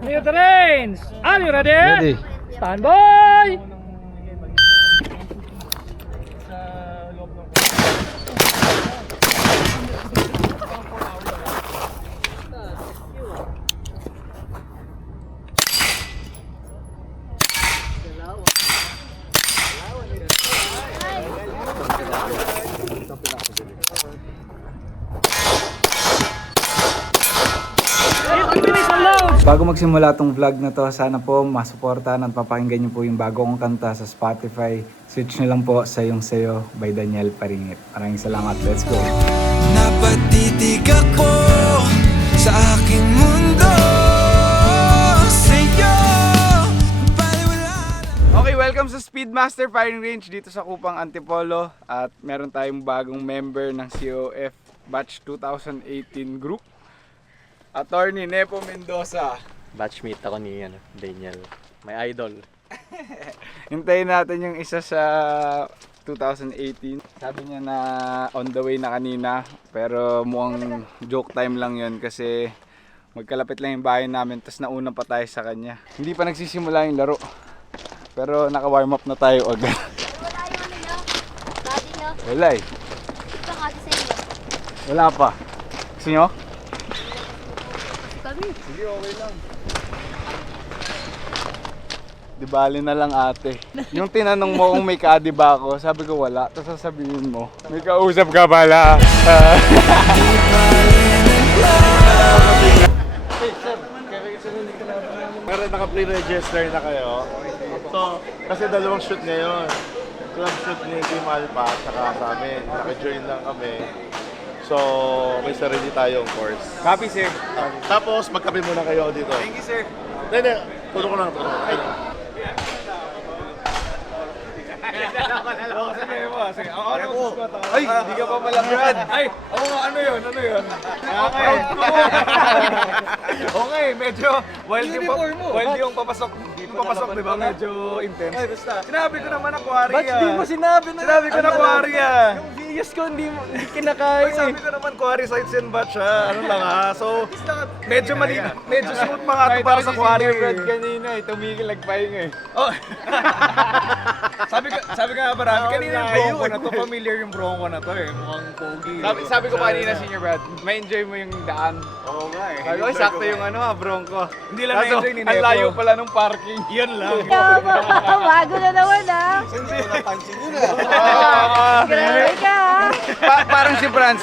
Clear the range. Are you ready? Ready. Stand by. Bago magsimula tong vlog na to, sana po masuportahan at papakinggan niyo po yung bago kong kanta sa Spotify. Switch niyo lang po sa Yung Sayo by Daniel Paringit. Maraming salamat. Let's go! Napatitig ako sa aking mundo sa'yo. Okay, welcome sa Speedmaster Firing Range dito sa Kupang Antipolo. At meron tayong bagong member ng COF Batch 2018 group. Attorney Nepo Mendoza. Batchmate ako ni Daniel. My idol. Hintayin natin yung isa sa 2018. Sabi niya na on the way na kanina. Pero mukhang joke time lang yun kasi magkalapit lang yung bahay namin. Tapos nauna pa tayo sa kanya. Hindi pa nagsisimula yung laro. Pero naka-warm up na tayo agad. Wala yung ano nyo? Body nyo? Wala eh. Ito kasi sa inyo. Wala pa. Gusto nyo? Kami. Sige, okay lang. Di bali na lang ate. Yung tinanong mo kung may ka-di ba ako, sabi ko wala. Tapos sasabihin mo, may kausap ka pala. Pero naka-pre-register na kayo. So, kasi dalawang shoot ngayon. Club shoot ni Team Alpha saka sa amin. Naka-join lang kami. So, may sarili tayong course. Copy sir. Tapos, magkape muna kayo dito. Thank you sir. Hindi. Tulong ko lang. Ay, Ay, hindi ka pa pala Brad. Ay, oo nga, ano yun? Okay. Okay, medyo wild yung papasok. Yung papasok, di ba? Medyo intense. Ay, basta. Sinabi ko naman aquaria. Ba't di mo sinabi na? Sinabi ko na aquaria. Yung videos ko hindi kinakain Ay, sabi ko naman quarry sites yan batch ha. Ano lang ha. So, medyo malina. Medyo smooth mga ito para sa quarry. kanina tumigil nagpahinga eh. Oh. sabi ka nga Brad, kanina yung bronco na to, familiar yung bronco na to eh. Mukhang pogi. Sabi ko pa kanina Senior Brad, may enjoy mo yung daan. Oo nga eh. Sabi ko, sakto yung bronco. Hindi lang na-enjoy ni Nepo. Ang layo pala nung parking. Yun lang. Bago na naman ah. Grabe ka ah. Parang si Franz,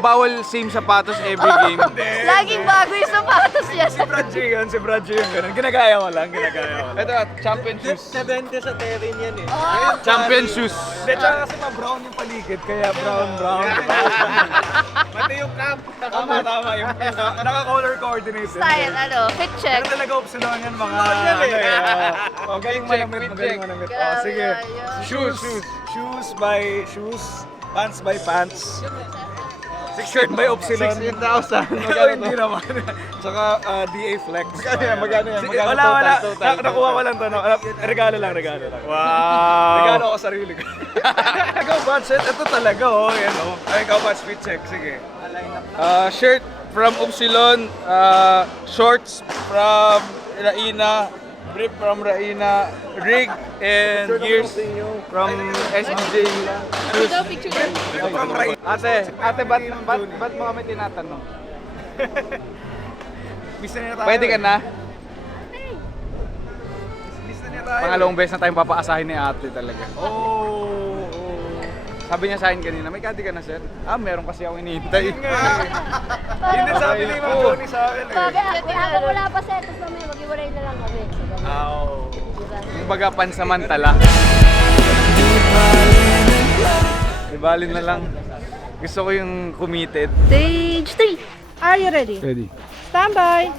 bawal same sapatos every game. Laging bago yung sapatos niya. Si Brad G yun, ganun. Ginagaya ko lang. Ito, champion shoes. 70 sa terrain yan eh. Champion shoes. Hindi, tsaka kasi ma-brown yung paligid, kaya brown. Mati yung camp. Tama. Yung naka-color coordinated. Style, ano, fit check. Ano talaga optional yan mga... Magaling manamit. Oh, sige. Shoes by shoes. Pants by pants. Shirt by Opsilon. 16,000. Hindi naman. Tsaka DA Flex. Magkano yan? Wala. Nakuha ko lang to. Regalo lang. Wow. Regalo ko sarili ko. Ikaw budget, ito talaga oh. Yan oh. Ay, ikaw budget, fit check. Sige. Shirt from Upsilon, shorts from Raina, brief from Raina, rig and gears from SJ. Shoes. From right. Ate, ba't mo kami tinatanong? Miss na niya tayo. Pwede ka na? Miss na niya tayo. Pangalawang beses na tayong papaasahin ni ate talaga. Oh. Sabi niya sa akin kanina, may kadi ka na sir? Meron kasi ako inihintay. Yun din sabi ni Ma'am Johnny sa akin eh. Sabi, habang wala pa set, tapos mamaya mag-iwalay na lang kami. Kumbaga pansamantala. Ibalin na lang. Gusto ko yung committed. Stage 3. Are you ready? Ready. Stand by.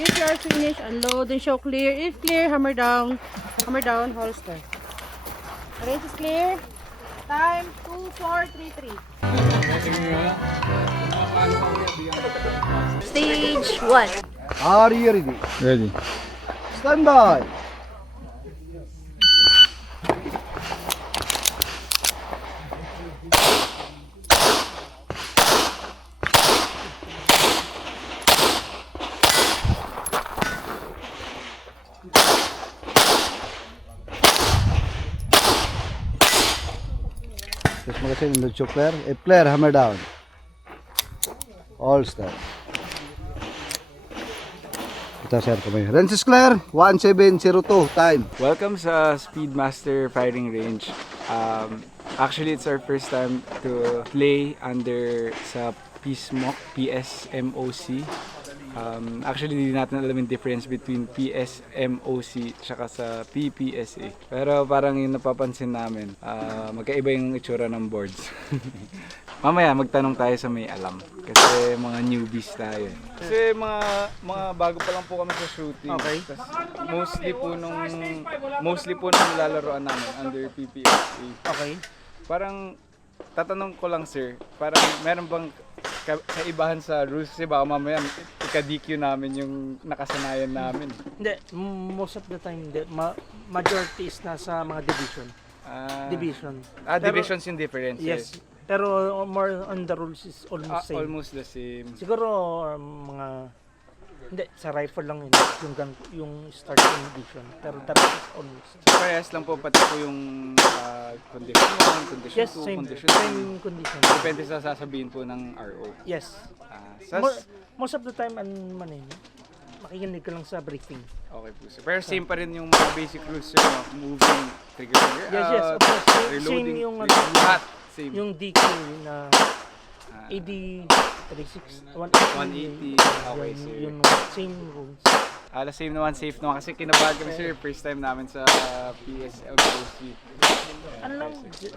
If you are finished, unload and show clear. If clear, hammer down, holster. Range is clear. Time 2433. Stage 1. Are you ready? Ready. Stand by. Yes, magasin in the choker. A player hammer down. All star. Kita share kamay. Range is clear. 1702 time. Welcome sa Speedmaster Firing Range. Actually, it's our first time to play under sa PSMOC. Actually, hindi natin alam yung difference between PSMOC tsaka sa PPSA. Pero parang yung napapansin namin, magkaiba yung itsura ng boards. Mamaya, magtanong tayo sa may alam. Kasi mga newbies tayo. Kasi mga bago pa lang po kami sa shooting. Okay. Tas mostly po nung lalaroan namin under PPSA. Okay. Parang tatanong ko lang sir, parang meron bang kaibahan sa rules? Kasi baka mamaya ika-DQ namin yung nakasanayan namin. Hindi, most of the time, hindi. Majority is nasa mga division. Division. Pero- Divisions yung difference. Yes. Pero more on the rules is almost same. Almost the same. Siguro mga hindi sa rifle lang yun yung starting edition. Pero the rest is almost. Parehas lang po pati po yung condition 1, condition Yes, 2, same condition 3. same condition. Depende sa sasabihin po ng RO. Yes. Most of the time makikinig ka lang sa briefing. Okay po sir. Pero same pa rin yung mga basic rules sir, moving, trigger finger Yes, out, yes, of course. reloading, Same yung lahat same. yung DQ na AD 36 180. Okay, sir. Yung same rules. Same naman, safe naman. Kasi kinabahan kami sir, first time namin sa PSMOC. Ano lang,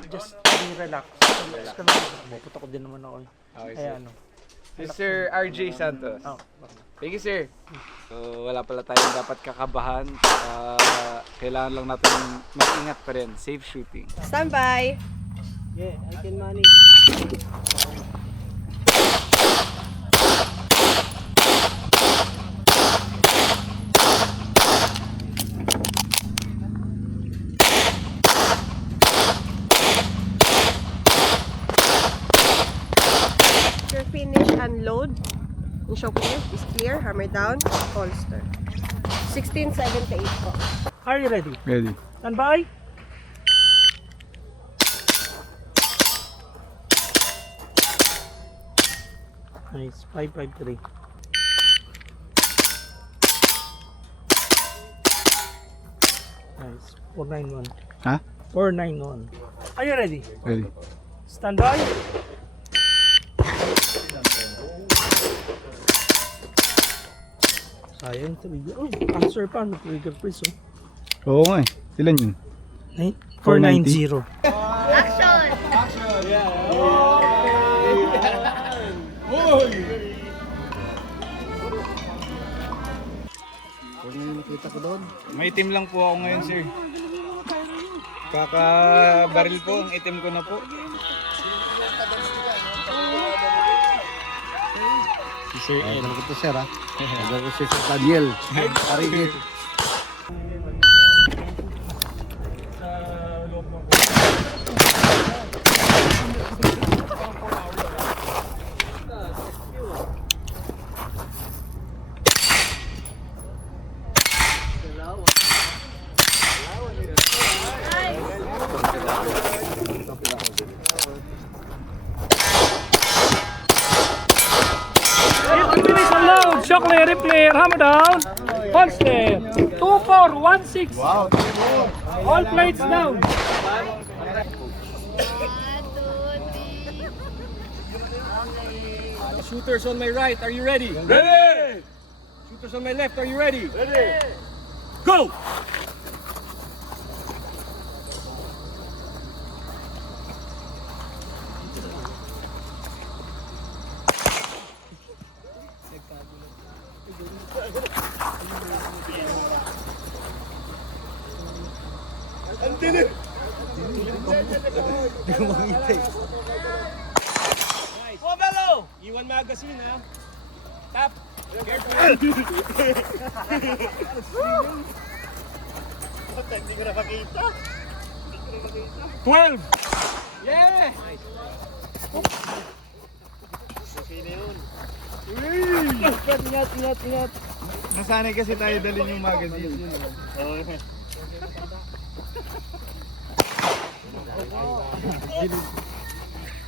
just be relax. Relax ka lang. Pupunta ko din naman ako. Okay, Kaya sir. ano. Si Sir RJ Santos. Oh. Thank you, sir. So, wala pala tayong dapat kakabahan. Kailangan lang natin mag-ingat pa rin. Safe shooting. Stand by. Yeah, I can manage. After finish, unload. Yung shock is clear. Hammer down. Holster. 1678 po. Are you ready? Ready. Stand by. Nice. 553. Nice. 491. Huh? 491. Are you ready? Ready. Stand by. Sayang trigger. Oh, answer pa. No trigger please. Oh. Oo nga eh. Ilan yun? 490. Action! May itim lang po ako ngayon, sir. Kaka-baril po, ang itim ko na po. Si Sir, ano ko to sir ha? Ano ko si Sir Daniel. Arigit. Finish unload. Shock layer, replayer, hammer down. Holster. 2416. Wow. All plates down. Shooters on my right, are you ready? Ready! Shooters on my left, are you ready? Ready! Go! Hindi ko na makita. 12. Nasanay kasi tayo dalhin yung magazine.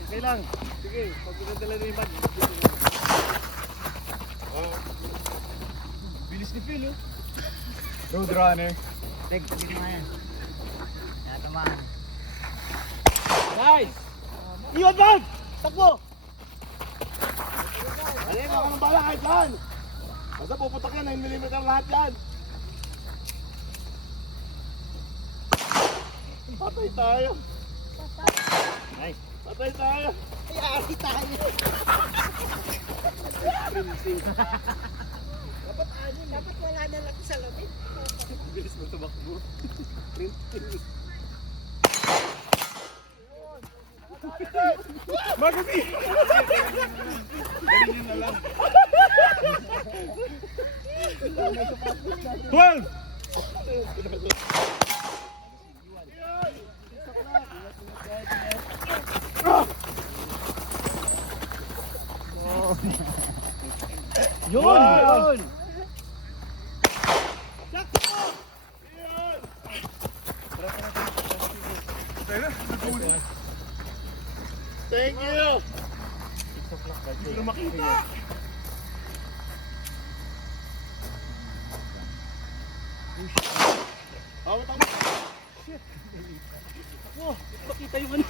Okay lang. Sige, pag pinadala na yung bag. Bilis ni Phil, oh. Roadrunner. Nice. Iwan bag! Takbo! Halika, ako nang bala kahit saan. Basta puputok yan, 9mm lahat yan. Patay tayo. Nice. Patay tayo. Ayari tayo. Dapat wala na lang sa lamig. Bilis mo tumakbo. Magazine. Galing na lang. 12. Yun! Thank you! Hindi ko na makita. Awat ako. Makita yung ano.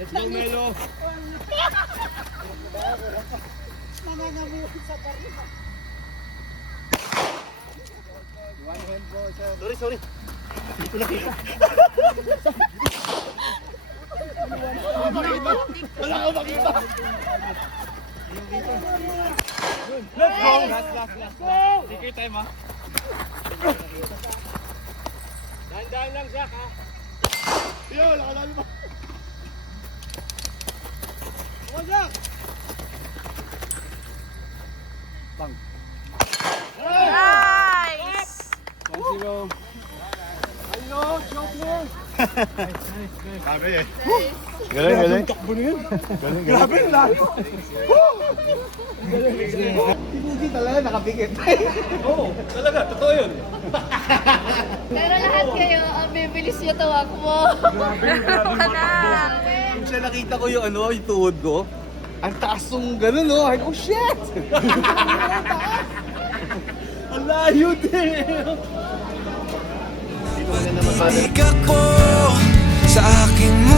Let's go, Melo. Sorry. Hindi ko nakita. Wala ko makita. Let's go! Last. Take your time, ha? Dahan-dahan lang, Zach, ha? Yo, wala ka namin pa. Nice! Sabi eh. Galing. Takbo na yun. Grabe yung layo. Pero lahat kayo, ang bibilis nyo tumakbo. Grabe na. Kung siya nakita ko yung ano, yung tuhod ko, ang taas nung gano'n, no? Ay, oh shit! Ang layo din! Balik ako sa aking